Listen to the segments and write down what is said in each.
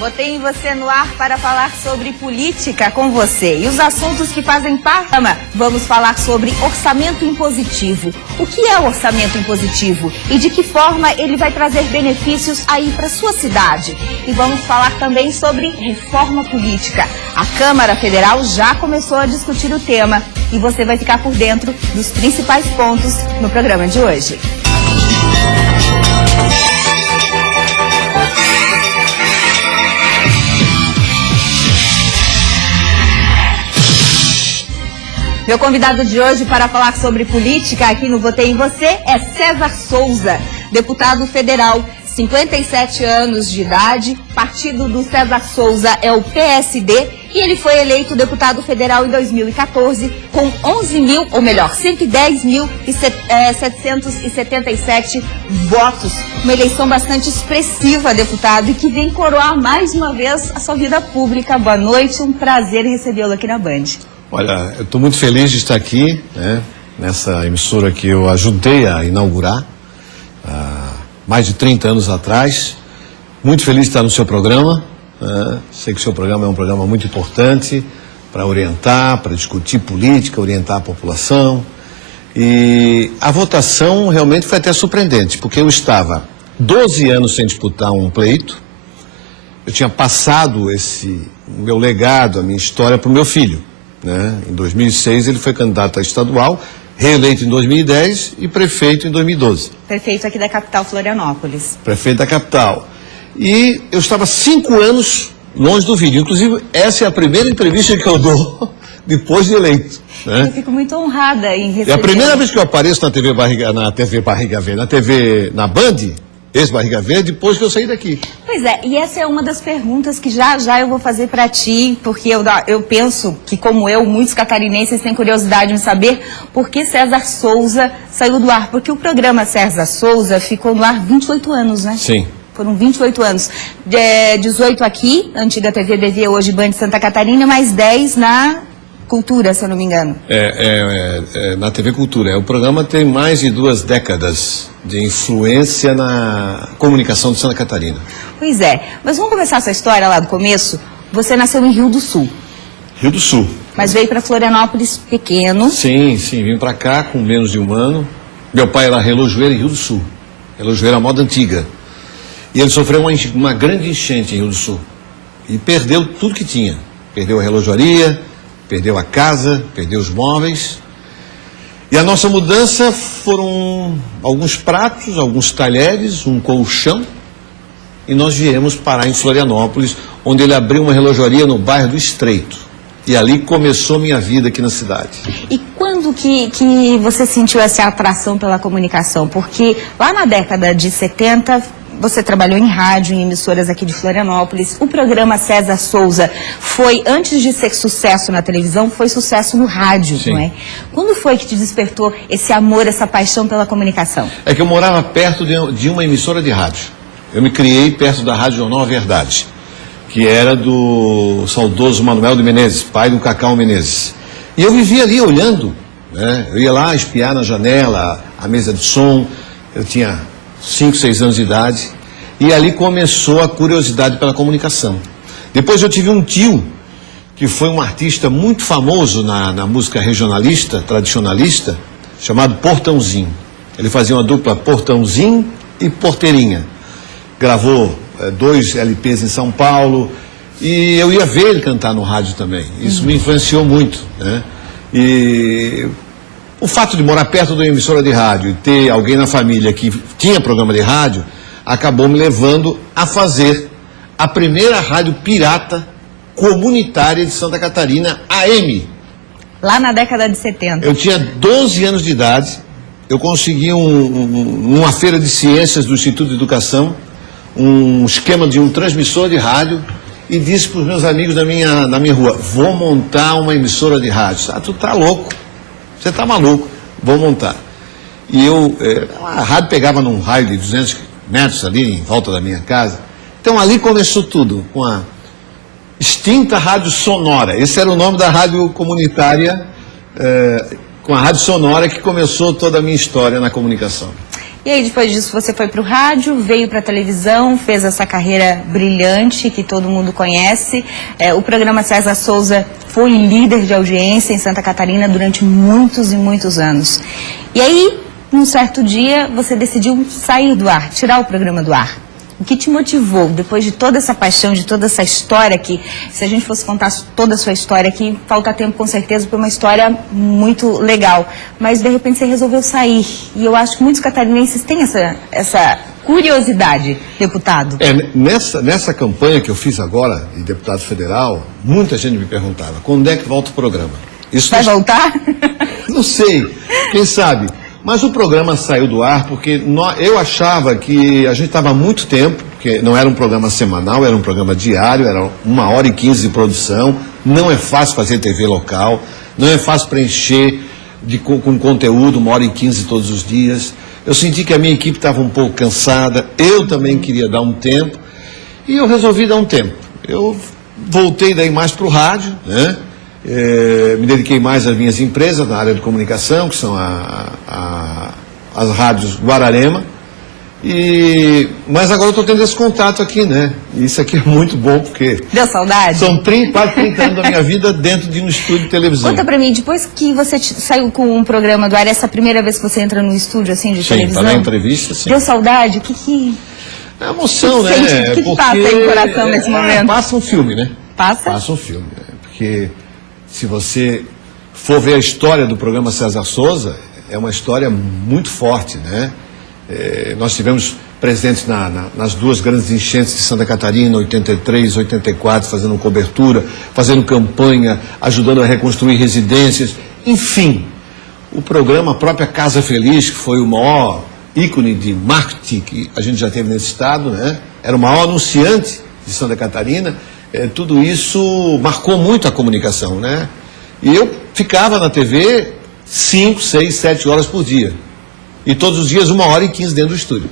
Botei você no ar para falar sobre política com você. E os assuntos que fazem parte, vamos falar sobre orçamento impositivo. O que é o orçamento impositivo? E de que forma ele vai trazer benefícios aí para sua cidade? E vamos falar também sobre reforma política. A Câmara Federal já começou a discutir o tema. E você vai ficar por dentro dos principais pontos no programa de hoje. Meu convidado de hoje para falar sobre política aqui no Votei em Você é César Souza, deputado federal, 57 anos de idade, partido do César Souza é o PSD e ele foi eleito deputado federal em 2014 com 110.777 votos. Uma eleição bastante expressiva, deputado, e que vem coroar mais uma vez a sua vida pública. Boa noite, um prazer recebê-lo aqui na Band. Olha, eu estou muito feliz de estar aqui, né, nessa emissora que eu ajudei a inaugurar há mais de 30 anos atrás. Muito feliz de estar no seu programa. Sei que o seu programa é um programa muito importante para orientar, para discutir política, orientar a população. E a votação realmente foi até surpreendente, porque eu estava 12 anos sem disputar um pleito. Eu tinha passado esse meu legado, a minha história para o meu filho. Em 2006 ele foi candidato a estadual, reeleito em 2010 e prefeito em 2012. Prefeito aqui da capital, Florianópolis. Prefeito da capital. E eu estava 5 anos longe do vídeo. Inclusive, essa é a primeira entrevista que eu dou depois de eleito. Eu fico muito honrada em receber. É a primeira vez que eu apareço na TV Barriga Verde, na Band, ex-Barriga Verde, depois que eu saí daqui. Pois é, e essa é uma das perguntas que já eu vou fazer para ti, porque eu penso que, como eu, muitos catarinenses têm curiosidade em saber por que César Souza saiu do ar. Porque o programa César Souza ficou no ar 28 anos, né? Sim. Foram 28 anos. 18 aqui, antiga TV BV, hoje Band Santa Catarina, mais 10 na Cultura, se eu não me engano. Na TV Cultura. O programa tem mais de 2 décadas de influência na comunicação de Santa Catarina. Pois é, mas vamos começar essa história lá do começo. Você nasceu em Rio do Sul. Rio do Sul. Mas veio para Florianópolis pequeno. Sim, vim para cá com menos de 1 ano. Meu pai era relojoeiro em Rio do Sul. Relojoeiro à moda antiga. E ele sofreu uma grande enchente em Rio do Sul. E perdeu tudo que tinha. Perdeu a relojoaria, perdeu a casa, perdeu os móveis. E a nossa mudança foram alguns pratos, alguns talheres, um colchão. E nós viemos parar em Florianópolis, onde ele abriu uma relojoaria no bairro do Estreito. E ali começou minha vida aqui na cidade. E quando que você sentiu essa atração pela comunicação? Porque lá na década de 70... você trabalhou em rádio, em emissoras aqui de Florianópolis. O programa César Souza foi, antes de ser sucesso na televisão, foi sucesso no rádio, Sim. Não é? Quando foi que te despertou esse amor, essa paixão pela comunicação? É que eu morava perto de uma emissora de rádio. Eu me criei perto da Rádio Jornal A Verdade, que era do saudoso Manuel de Menezes, pai do Cacau Menezes. E eu vivia ali olhando, né? Eu ia lá espiar na janela, a mesa de som. Eu tinha 5, 6 anos de idade, e ali começou a curiosidade pela comunicação. Depois eu tive um tio, que foi um artista muito famoso na música regionalista, tradicionalista, chamado Portãozinho. Ele fazia uma dupla Portãozinho e Porteirinha. Gravou 2 LPs em São Paulo, e eu ia ver ele cantar no rádio também. Isso me influenciou muito, né? E o fato de morar perto de uma emissora de rádio e ter alguém na família que tinha programa de rádio, acabou me levando a fazer a primeira rádio pirata comunitária de Santa Catarina, AM. Lá na década de 70. Eu tinha 12 anos de idade, eu consegui numa feira de ciências do Instituto de Educação, um esquema de um transmissor de rádio, e disse para os meus amigos na minha rua: vou montar uma emissora de rádio. Ah, tu tá louco. Você está maluco, vou montar. E a rádio pegava num raio de 200 metros ali em volta da minha casa. Então ali começou tudo, com a extinta Rádio Sonora. Esse era o nome da rádio comunitária, com a Rádio Sonora, que começou toda a minha história na comunicação. E aí, depois disso, você foi para o rádio, veio para a televisão, fez essa carreira brilhante que todo mundo conhece. O programa César Souza foi líder de audiência em Santa Catarina durante muitos e muitos anos. E aí, num certo dia, você decidiu sair do ar, tirar o programa do ar. O que te motivou, depois de toda essa paixão, de toda essa história aqui, se a gente fosse contar toda a sua história aqui, falta tempo com certeza, porque é uma história muito legal. Mas, de repente, você resolveu sair. E eu acho que muitos catarinenses têm essa curiosidade, deputado. Nessa campanha que eu fiz agora, de deputado federal, muita gente me perguntava, quando é que volta o programa? Vai voltar? Não sei, quem sabe. Mas o programa saiu do ar porque eu achava que a gente estava há muito tempo, porque não era um programa semanal, era um programa diário, era 1h15 de produção, não é fácil fazer TV local, não é fácil preencher com conteúdo 1h15 todos os dias. Eu senti que a minha equipe estava um pouco cansada, eu também queria dar um tempo, e eu resolvi dar um tempo. Eu voltei daí mais para o rádio, né? Me dediquei mais às minhas empresas na área de comunicação, que são as rádios Guararema, mas agora eu estou tendo esse contato aqui, né? E isso aqui é muito bom, porque... Deu saudade? São quase 30 anos da minha vida dentro de um estúdio de televisão. Conta pra mim, depois que você saiu com um programa do ar, essa primeira vez que você entra num estúdio assim de televisão? Sim, tá na entrevista, sim. Deu saudade? O que... É emoção, né? O que passa aí no coração nesse momento? Passa um filme, né? Passa um filme, né? Porque... se você for ver a história do programa César Souza, é uma história muito forte, né? Nós tivemos presentes nas duas grandes enchentes de Santa Catarina, 83, 84, fazendo cobertura, fazendo campanha, ajudando a reconstruir residências. Enfim, o programa, a própria Casa Feliz, que foi o maior ícone de marketing que a gente já teve nesse estado, né? Era o maior anunciante de Santa Catarina. Tudo isso marcou muito a comunicação, né? E eu ficava na TV 5, 6, 7 horas por dia. E todos os dias 1h15 dentro do estúdio.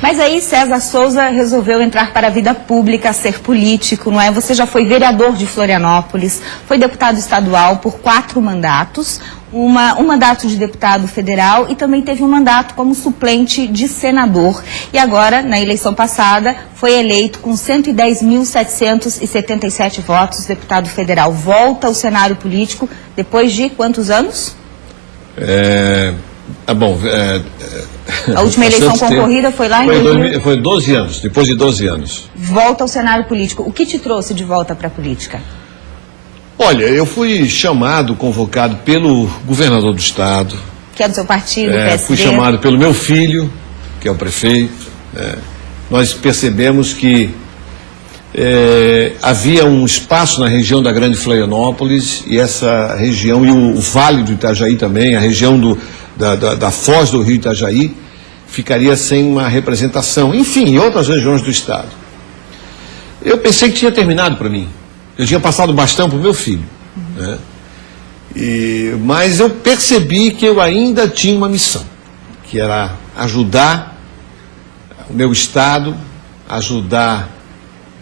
Mas aí César Souza resolveu entrar para a vida pública, ser político, não é? Você já foi vereador de Florianópolis, foi deputado estadual por 4 mandatos, um mandato de deputado federal e também teve um mandato como suplente de senador. E agora, na eleição passada, foi eleito com 110.777 votos, deputado federal. Volta ao cenário político depois de quantos anos? A última eleição concorrida foi lá em... Foi 12 anos, depois de 12 anos. Volta ao cenário político. O que te trouxe de volta para a política? Olha, eu fui convocado pelo governador do estado. Que é do seu partido, PSD. Fui chamado pelo meu filho, que é o prefeito. Nós percebemos que havia um espaço na região da Grande Florianópolis, e essa região, e o Vale do Itajaí também, a região da foz do rio Itajaí, ficaria sem uma representação. Enfim, em outras regiões do estado. Eu pensei que tinha terminado para mim. Eu tinha passado o bastão para o meu filho, né? Mas eu percebi que eu ainda tinha uma missão, que era ajudar o meu estado, ajudar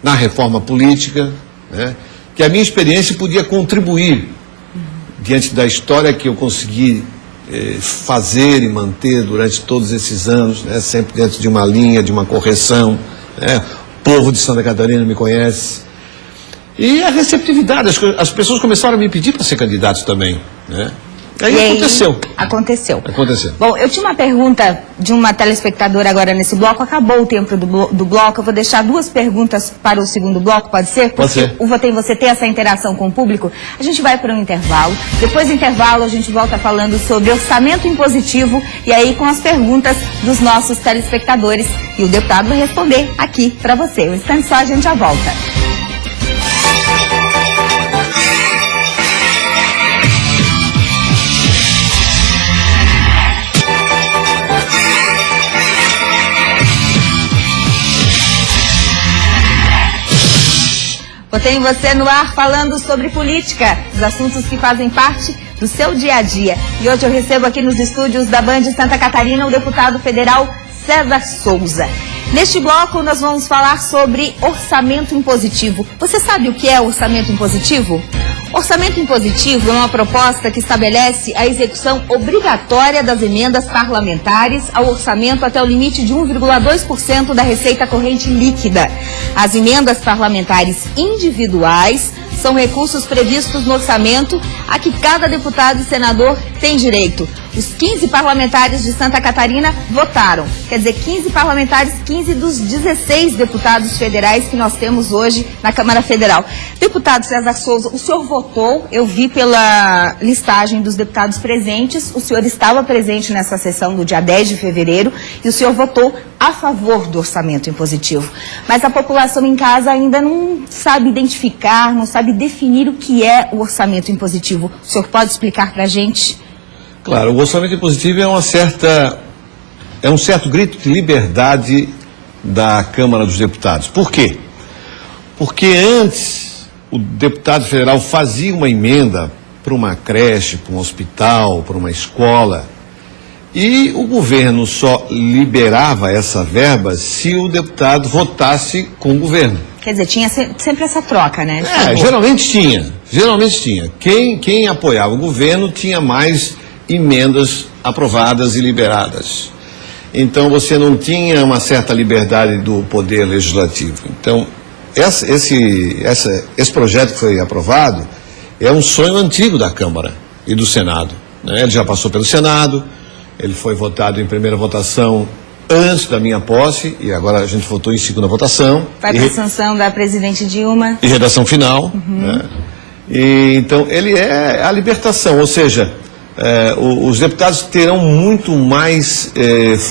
na reforma política, né? Que a minha experiência podia contribuir diante da história que eu consegui fazer e manter durante todos esses anos, né? Sempre dentro de uma linha, de uma correção, né? O povo de Santa Catarina me conhece. E a receptividade, as pessoas começaram a me pedir para ser candidato também, né? Aí aconteceu. Aconteceu. Bom, eu tinha uma pergunta de uma telespectadora agora nesse bloco, acabou o tempo do bloco, eu vou deixar 2 perguntas para o segundo bloco, pode ser? Pode ser. Porque o Votei em Você tem essa interação com o público. A gente vai para um intervalo, depois do intervalo a gente volta falando sobre orçamento impositivo e aí com as perguntas dos nossos telespectadores. E o deputado vai responder aqui para você. Um instante só, a gente já volta. Votei em Você no ar, falando sobre política, os assuntos que fazem parte do seu dia a dia. E hoje eu recebo aqui nos estúdios da Band Santa Catarina o deputado federal César Souza. Neste bloco nós vamos falar sobre orçamento impositivo. Você sabe o que é orçamento impositivo? Orçamento impositivo é uma proposta que estabelece a execução obrigatória das emendas parlamentares ao orçamento até o limite de 1,2% da receita corrente líquida. As emendas parlamentares individuais são recursos previstos no orçamento a que cada deputado e senador tem direito. Os 15 parlamentares de Santa Catarina votaram. Quer dizer, 15 parlamentares, 15 dos 16 deputados federais que nós temos hoje na Câmara Federal. Deputado César Souza, o senhor votou, eu vi pela listagem dos deputados presentes, o senhor estava presente nessa sessão do dia 10 de fevereiro e o senhor votou a favor do orçamento impositivo. Mas a população em casa ainda não sabe identificar, não sabe definir o que é o orçamento impositivo. O senhor pode explicar para a gente? Claro, o orçamento impositivo é um certo grito de liberdade da Câmara dos Deputados. Por quê? Porque antes o deputado federal fazia uma emenda para uma creche, para um hospital, para uma escola, e o governo só liberava essa verba se o deputado votasse com o governo. Quer dizer, tinha sempre essa troca, né? Geralmente tinha. Quem apoiava o governo tinha mais emendas aprovadas e liberadas. Então você não tinha uma certa liberdade do poder legislativo. Então esse projeto que foi aprovado é um sonho antigo da Câmara e do Senado, né? Ele já passou pelo Senado, ele foi votado em primeira votação antes da minha posse e agora a gente votou em segunda votação. Vai para a sanção da presidente Dilma. E redação final. Né? E, então ele é a libertação, ou seja, os deputados terão muito mais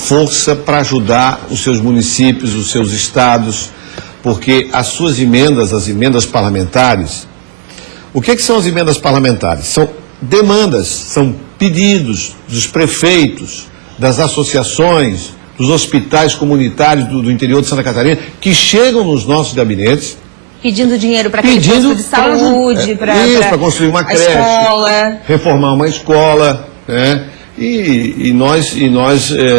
força para ajudar os seus municípios, os seus estados, porque as suas emendas, as emendas parlamentares, o que são as emendas parlamentares? São demandas, são pedidos dos prefeitos, das associações, dos hospitais comunitários do interior de Santa Catarina, que chegam nos nossos gabinetes, pedindo dinheiro para aquele posto de saúde, para construir uma creche, escola, reformar uma escola, né? E nós,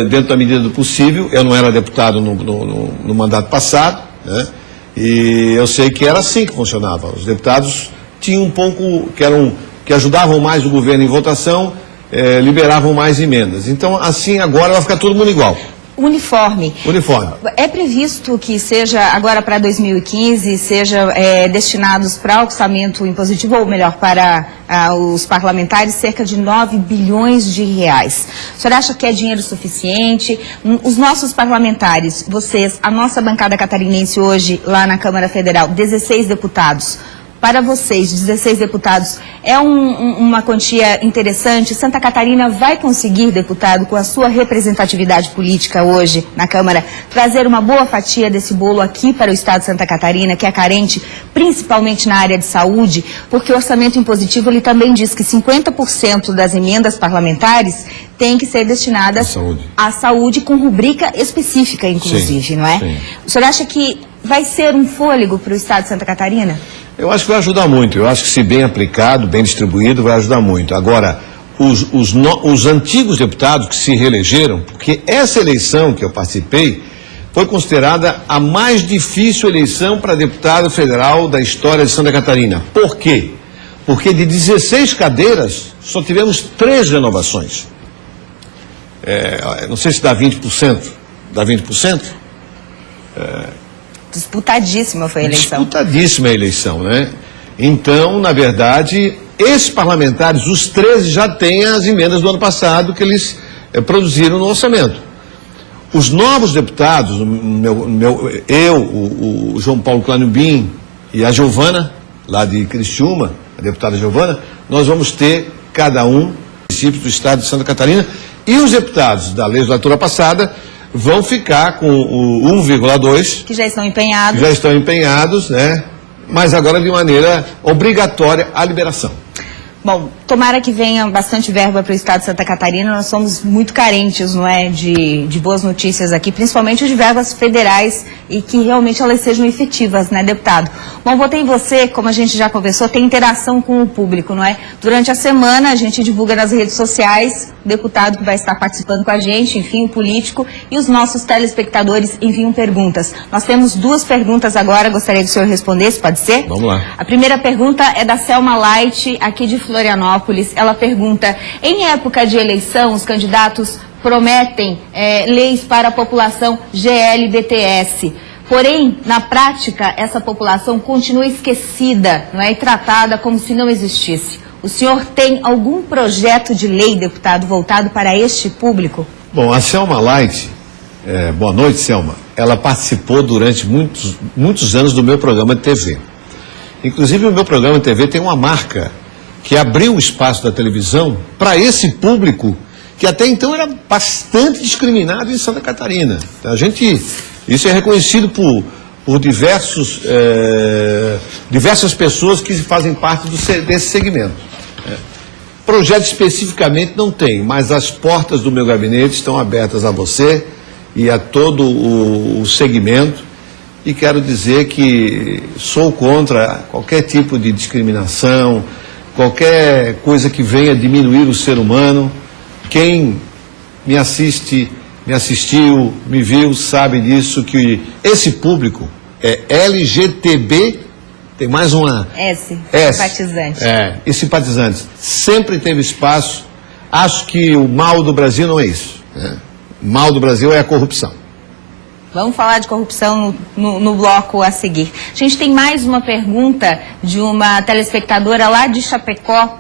dentro da medida do possível, eu não era deputado no mandato passado, né? E eu sei que era assim que funcionava. Os deputados tinham um pouco, que ajudavam mais o governo em votação, liberavam mais emendas. Então, assim, agora vai ficar todo mundo igual. Uniforme. É previsto que seja, agora para 2015, seja destinados para orçamento impositivo, ou melhor, para os parlamentares, cerca de 9 bilhões de reais. O senhor acha que é dinheiro suficiente? Os nossos parlamentares, vocês, a nossa bancada catarinense hoje, lá na Câmara Federal, 16 deputados, para vocês, 16 deputados, é uma quantia interessante? Santa Catarina vai conseguir, deputado, com a sua representatividade política hoje na Câmara, trazer uma boa fatia desse bolo aqui para o estado de Santa Catarina, que é carente principalmente na área de saúde? Porque o orçamento impositivo, ele também diz que 50% das emendas parlamentares têm que ser destinadas à saúde com rubrica específica, inclusive, sim, não é? Sim. O senhor acha que vai ser um fôlego para o estado de Santa Catarina? Eu acho que vai ajudar muito. Eu acho que, se bem aplicado, bem distribuído, vai ajudar muito. Agora, os antigos deputados que se reelegeram, porque essa eleição que eu participei foi considerada a mais difícil eleição para deputado federal da história de Santa Catarina. Por quê? Porque de 16 cadeiras, só tivemos 3 renovações. Não sei se dá 20%. Dá 20%? Disputadíssima foi a eleição. Disputadíssima a eleição, né? Então, na verdade, esses parlamentares, os 13, já têm as emendas do ano passado que eles produziram no orçamento. Os novos deputados, o João Paulo Clanubim e a Giovana, lá de Criciúma, a deputada Giovana, nós vamos ter cada um municípios do estado de Santa Catarina, e os deputados da legislatura passada vão ficar com o 1,2. Que já estão empenhados. Já estão empenhados, né? Mas agora de maneira obrigatória a liberação. Bom, tomara que venha bastante verba para o estado de Santa Catarina. Nós somos muito carentes, não é, de boas notícias aqui, principalmente de verbas federais e que realmente elas sejam efetivas, né, deputado? Bom, votei em você, como a gente já conversou, tem interação com o público, não é? Durante a semana a gente divulga nas redes sociais o deputado que vai estar participando com a gente, enfim, o político, e os nossos telespectadores enviam perguntas. Nós temos 2 perguntas agora, gostaria que o senhor respondesse, pode ser? Vamos lá. A primeira pergunta é da Selma Light, aqui de Florianópolis. Ela pergunta: em época de eleição, os candidatos prometem leis para a população GLBTS. Porém, na prática, essa população continua esquecida, não é? E tratada como se não existisse. O senhor tem algum projeto de lei, deputado, voltado para este público? Bom, a Selma Light, boa noite, Selma, ela participou durante muitos anos do meu programa de TV. Inclusive, o meu programa de TV tem uma marca que abriu o espaço da televisão para esse público que até então era bastante discriminado em Santa Catarina. Isso é reconhecido por diversas pessoas que fazem parte desse segmento. Projeto especificamente não tem, mas as portas do meu gabinete estão abertas a você e a todo o segmento, e quero dizer que sou contra qualquer tipo de discriminação, qualquer coisa que venha diminuir o ser humano. Quem me assistiu, me viu, sabe disso, que esse público é LGTB, tem mais uma... S. Simpatizante. E simpatizantes. Sempre teve espaço. Acho que o mal do Brasil não é isso, né? O mal do Brasil é a corrupção. Vamos falar de corrupção no bloco a seguir. A gente tem mais uma pergunta de uma telespectadora lá de Chapecó,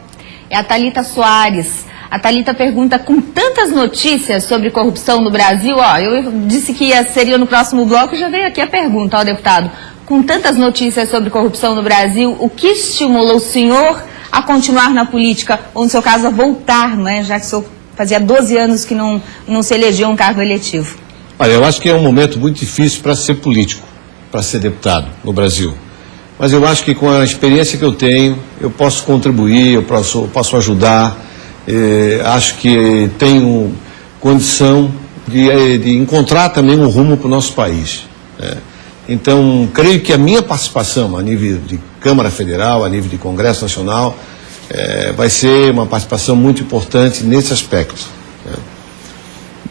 é a Thalita Soares. A Thalita pergunta: com tantas notícias sobre corrupção no Brasil, eu disse que seria no próximo bloco, já veio aqui a pergunta, deputado. Com tantas notícias sobre corrupção no Brasil, o que estimulou o senhor a continuar na política, ou no seu caso a voltar, não é? Já que o senhor fazia 12 anos que não se elegeu um cargo eletivo. Olha, eu acho que é um momento muito difícil para ser político, para ser deputado no Brasil. Mas eu acho que com a experiência que eu tenho, eu posso contribuir, eu posso ajudar. Acho que tenho condição de encontrar também um rumo para o nosso país. Então, creio que a minha participação a nível de Câmara Federal, a nível de Congresso Nacional, vai ser uma participação muito importante nesse aspecto.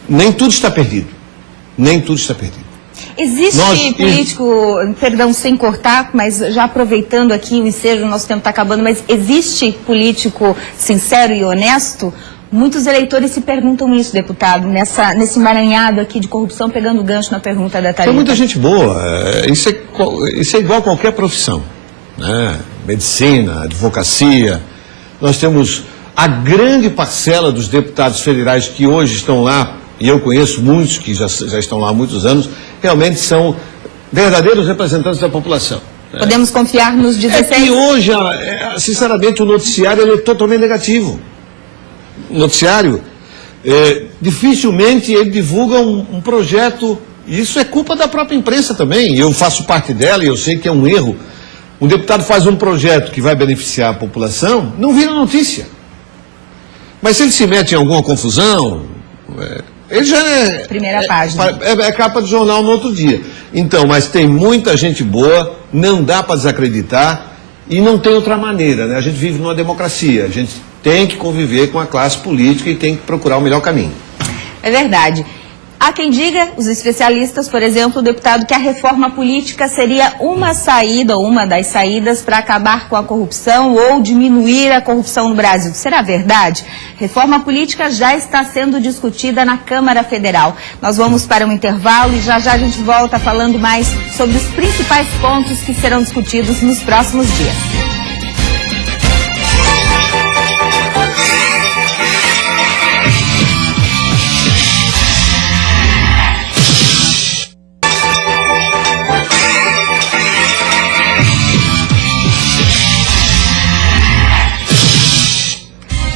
Nem tudo está perdido. Nem tudo está perdido. Existe político, perdão, sem cortar, mas já aproveitando aqui o ensejo, o nosso tempo está acabando, mas existe político sincero e honesto? Muitos eleitores se perguntam isso, deputado, nesse emaranhado aqui de corrupção, pegando o gancho na pergunta da Thalita. Tem muita gente boa, isso é igual a qualquer profissão, né? Medicina, advocacia. Nós temos a grande parcela dos deputados federais que hoje estão lá, e eu conheço muitos que já estão lá há muitos anos, realmente são verdadeiros representantes da população. Podemos confiar nos 16? É que hoje, sinceramente, o noticiário ele é totalmente negativo. O noticiário, dificilmente ele divulga um projeto, e isso é culpa da própria imprensa também, eu faço parte dela e eu sei que é um erro. Um deputado faz um projeto que vai beneficiar a população, não vira notícia. Mas se ele se mete em alguma confusão, ele já primeira página. É capa de jornal no outro dia. Então, mas tem muita gente boa, não dá para desacreditar e não tem outra maneira, né? A gente vive numa democracia, a gente tem que conviver com a classe política e tem que procurar o melhor caminho. É verdade. Há quem diga, os especialistas, por exemplo, o deputado, que a reforma política seria uma saída, ou uma das saídas para acabar com a corrupção ou diminuir a corrupção no Brasil. Será verdade? Reforma política já está sendo discutida na Câmara Federal. Nós vamos para um intervalo e já a gente volta falando mais sobre os principais pontos que serão discutidos nos próximos dias.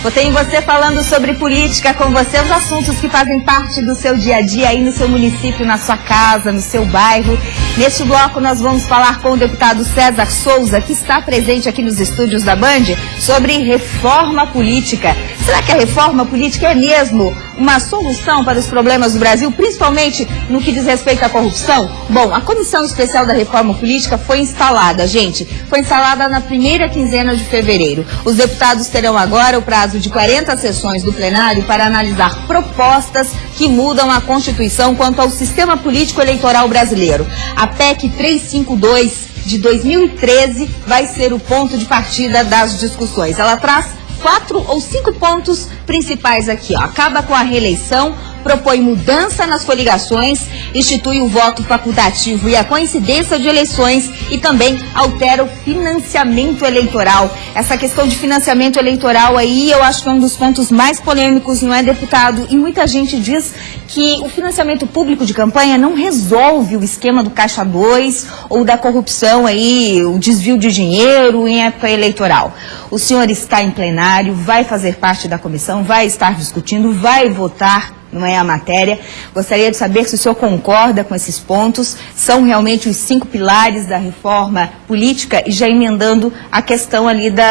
Votei em Você falando sobre política, com você os assuntos que fazem parte do seu dia a dia aí no seu município, na sua casa, no seu bairro. Neste bloco nós vamos falar com o deputado César Souza, que está presente aqui nos estúdios da Band, sobre reforma política. Será que a reforma política é mesmo uma solução para os problemas do Brasil, principalmente no que diz respeito à corrupção? Bom, a Comissão Especial da Reforma Política foi instalada, gente. Foi instalada na primeira quinzena de fevereiro. Os deputados terão agora o prazo de 40 sessões do plenário para analisar propostas que mudam a Constituição quanto ao sistema político eleitoral brasileiro. A PEC 352 de 2013 vai ser o ponto de partida das discussões. Ela traz 4 ou 5 pontos principais aqui, ó. Acaba com a reeleição, propõe mudança nas coligações, institui o voto facultativo e a coincidência de eleições e também altera o financiamento eleitoral. Essa questão de financiamento eleitoral aí, eu acho que é um dos pontos mais polêmicos, não é, deputado? E muita gente diz que o financiamento público de campanha não resolve o esquema do Caixa 2 ou da corrupção aí, o desvio de dinheiro em época eleitoral. O senhor está em plenário, vai fazer parte da comissão, vai estar discutindo, vai votar, não é a matéria. Gostaria de saber se o senhor concorda com esses pontos, são realmente os 5 pilares da reforma política, e já emendando a questão ali do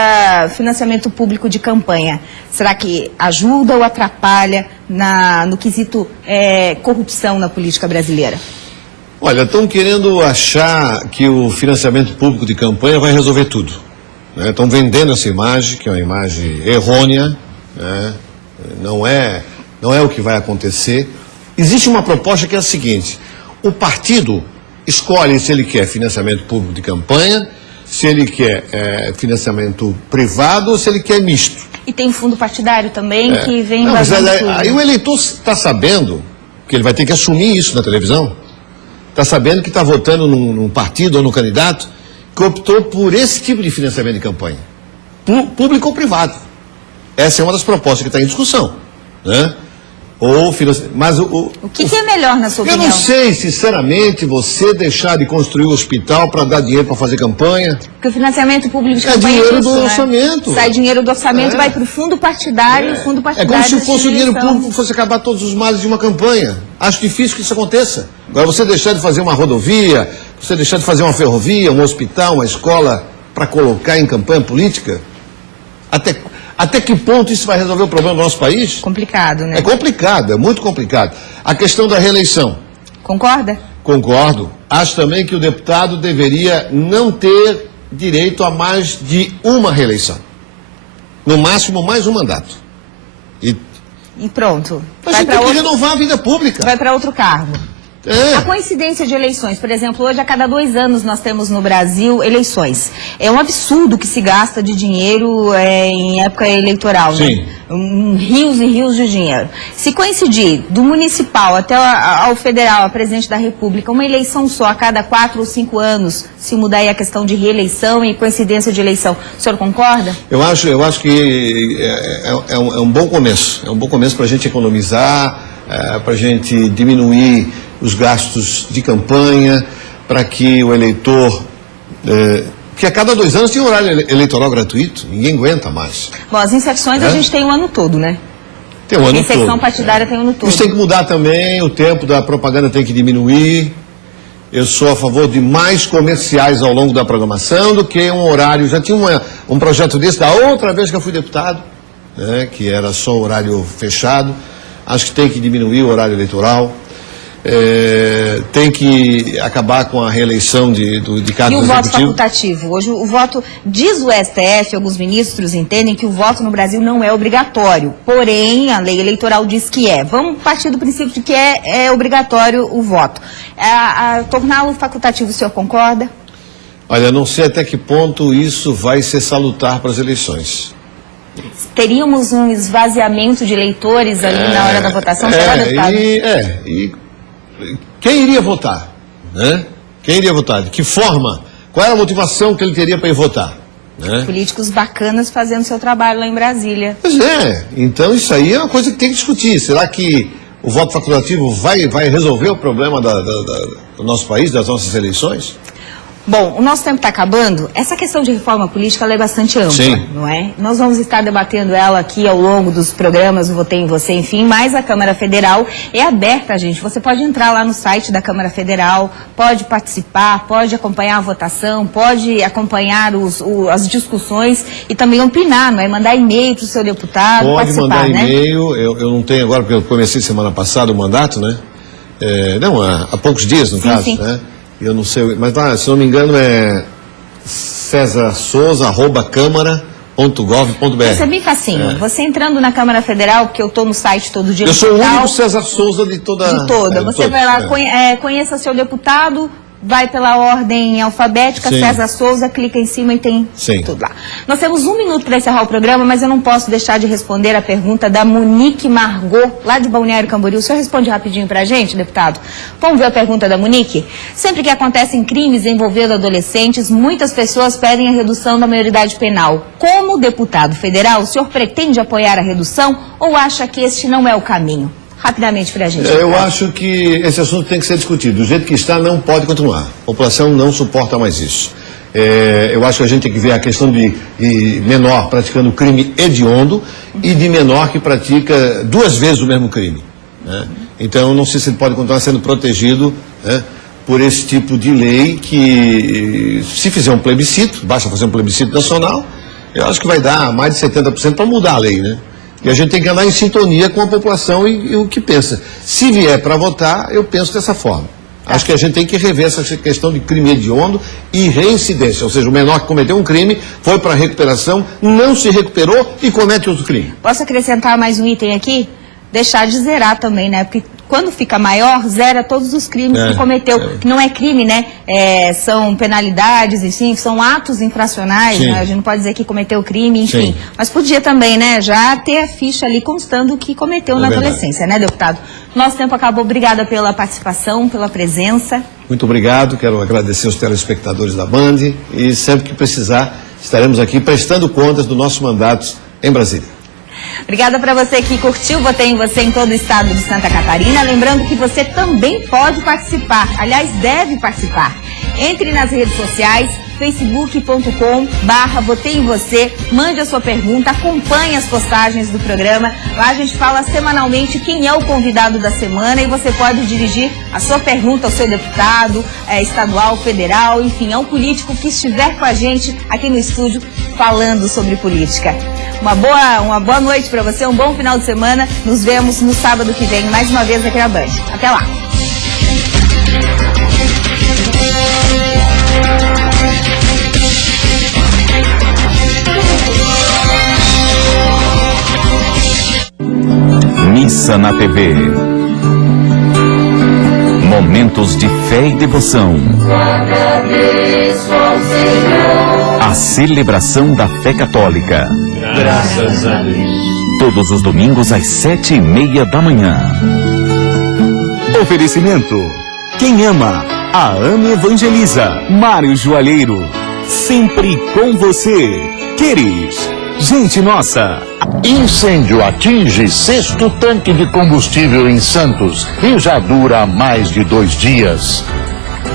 financiamento público de campanha. Será que ajuda ou atrapalha no quesito corrupção na política brasileira? Olha, estão querendo achar que o financiamento público de campanha vai resolver tudo. Estão vendendo essa imagem, que é uma imagem errônea, né? Não é o que vai acontecer. Existe uma proposta que é a seguinte: o partido escolhe se ele quer financiamento público de campanha, se ele quer financiamento privado ou se ele quer misto. E tem fundo partidário também que vem... Mas aí o eleitor está sabendo que ele vai ter que assumir isso na televisão, está sabendo que está votando num partido ou num candidato que optou por esse tipo de financiamento de campanha, público ou privado. Essa é uma das propostas que está em discussão, né? Mas o que é melhor, na sua opinião? Eu não sei, sinceramente, você deixar de construir um hospital para dar dinheiro para fazer campanha. Porque o financiamento público de campanha dinheiro do orçamento. Sai dinheiro do orçamento, vai para o fundo partidário, o fundo partidário... É como se fosse o dinheiro público fosse acabar todos os males de uma campanha. Acho difícil que isso aconteça. Agora, você deixar de fazer uma rodovia, você deixar de fazer uma ferrovia, um hospital, uma escola, para colocar em campanha política, até que ponto isso vai resolver o problema do nosso país? Complicado, né? É complicado, é muito complicado. A questão da reeleição. Concorda? Concordo. Acho também que o deputado deveria não ter direito a mais de uma reeleição. No máximo, mais um mandato. E pronto. Mas você tem que renovar a vida pública. Vai para outro cargo. A coincidência de eleições, por exemplo, hoje a cada 2 anos nós temos no Brasil eleições. É um absurdo que se gasta de dinheiro em época eleitoral, Sim. Né? Rios e rios de dinheiro. Se coincidir do municipal até ao federal, a presidente da República, uma eleição só a cada 4 ou 5 anos, se mudar aí a questão de reeleição e coincidência de eleição, o senhor concorda? Eu acho que é um bom começo. É um bom começo para a gente economizar, para a gente diminuir os gastos de campanha, para que o eleitor... que a cada 2 anos tem um horário eleitoral gratuito, ninguém aguenta mais. Bom, as inserções a gente tem o ano todo, né? Tem o ano todo. A inserção partidária tem o ano todo. Isso tem que mudar também, o tempo da propaganda tem que diminuir. Eu sou a favor de mais comerciais ao longo da programação do que um horário. Já tinha um projeto desse da outra vez que eu fui deputado, né, que era só horário fechado. Acho que tem que diminuir o horário eleitoral. Tem que acabar com a reeleição de cargos executivos. E o voto facultativo? Hoje o voto, diz o STF, alguns ministros entendem que o voto no Brasil não é obrigatório, porém a lei eleitoral diz que é. Vamos partir do princípio de que é obrigatório o voto. Torná-lo facultativo, o senhor concorda? Olha, não sei até que ponto isso vai ser salutar para as eleições. Teríamos um esvaziamento de eleitores ali na hora da votação? Quem iria votar? Né? Quem iria votar? De que forma? Qual era a motivação que ele teria para ir votar? Né? Políticos bacanas fazendo seu trabalho lá em Brasília. Pois é, então isso aí é uma coisa que tem que discutir. Será que o voto facultativo vai resolver o problema do nosso país, das nossas eleições? Bom, o nosso tempo está acabando. Essa questão de reforma política ela é bastante ampla, Sim. não é? Nós vamos estar debatendo ela aqui ao longo dos programas, Votei em Você, enfim, mas a Câmara Federal é aberta, gente. Você pode entrar lá no site da Câmara Federal, pode participar, pode acompanhar a votação, pode acompanhar as discussões e também opinar, não é? Mandar e-mail para o seu deputado, Pode participar, mandar né? e-mail, eu não tenho agora, porque eu comecei semana passada o mandato, né? Há poucos dias, no caso, sim. né? Eu não sei, mas lá, se não me engano, é cesarsouza@câmara.gov.br. Isso é bem facinho. Você entrando na Câmara Federal, porque eu estou no site todo dia. Eu sou o digital, único César Souza de toda... de toda. Você vai lá, conheça seu deputado, vai pela ordem alfabética, Sim. César Souza, clica em cima e tem Sim. tudo lá. Nós temos 1 minuto para encerrar o programa, mas eu não posso deixar de responder a pergunta da Monique Margot, lá de Balneário Camboriú. O senhor responde rapidinho para a gente, deputado? Vamos ver a pergunta da Monique? Sempre que acontecem crimes envolvendo adolescentes, muitas pessoas pedem a redução da maioridade penal. Como deputado federal, o senhor pretende apoiar a redução ou acha que este não é o caminho? Rapidamente para a gente. Eu acho que esse assunto tem que ser discutido. Do jeito que está, não pode continuar. A população não suporta mais isso. Eu acho que a gente tem que ver a questão de menor praticando crime hediondo e de menor que pratica 2 vezes o mesmo crime, né? Então, não sei se ele pode continuar sendo protegido, né, por esse tipo de lei que, se fizer um plebiscito, basta fazer um plebiscito nacional, eu acho que vai dar mais de 70% para mudar a lei, né? E a gente tem que andar em sintonia com a população e o que pensa. Se vier para votar, eu penso dessa forma. Acho que a gente tem que rever essa questão de crime hediondo e reincidência. Ou seja, o menor que cometeu um crime, foi para a recuperação, não se recuperou e comete outro crime. Posso acrescentar mais um item aqui? Deixar de zerar também, né? Porque quando fica maior, zera todos os crimes que cometeu. Que não é crime, né? São penalidades, enfim, são atos infracionais, né? A gente não pode dizer que cometeu crime, enfim. Sim. Mas podia também, né? Já ter a ficha ali constando o que cometeu na adolescência, né, deputado? Nosso tempo acabou. Obrigada pela participação, pela presença. Muito obrigado. Quero agradecer aos telespectadores da Band e sempre que precisar, estaremos aqui prestando contas do nosso mandato em Brasília. Obrigada para você que curtiu, Votei em Você em todo o estado de Santa Catarina. Lembrando que você também pode participar, aliás, deve participar. Entre nas redes sociais, facebook.com/Votei em Você, mande a sua pergunta, acompanhe as postagens do programa. Lá a gente fala semanalmente quem é o convidado da semana e você pode dirigir a sua pergunta ao seu deputado, estadual, federal, enfim, ao político que estiver com a gente aqui no estúdio falando sobre política. Uma boa noite para você, um bom final de semana. Nos vemos no sábado que vem, mais uma vez aqui na Band. Até lá! Missa na TV. Momentos de fé e devoção. Agradeço ao Senhor. A celebração da fé católica. Graças a Deus. Todos os domingos às 7:30 da manhã. Oferecimento. Quem ama, a AME evangeliza. Mário Joalheiro. Sempre com você. Queres. Gente nossa. Incêndio atinge 6º tanque de combustível em Santos e já dura há mais de 2 dias.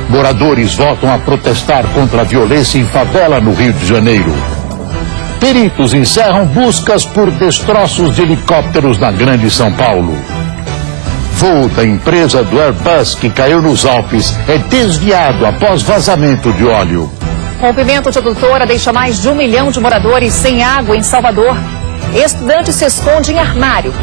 Moradores voltam a protestar contra a violência em favela no Rio de Janeiro. Peritos encerram buscas por destroços de helicópteros na Grande São Paulo. Voo da empresa do Airbus que caiu nos Alpes é desviado após vazamento de óleo. Rompimento de adutora deixa mais de 1 milhão de moradores sem água em Salvador. Estudante se esconde em armário.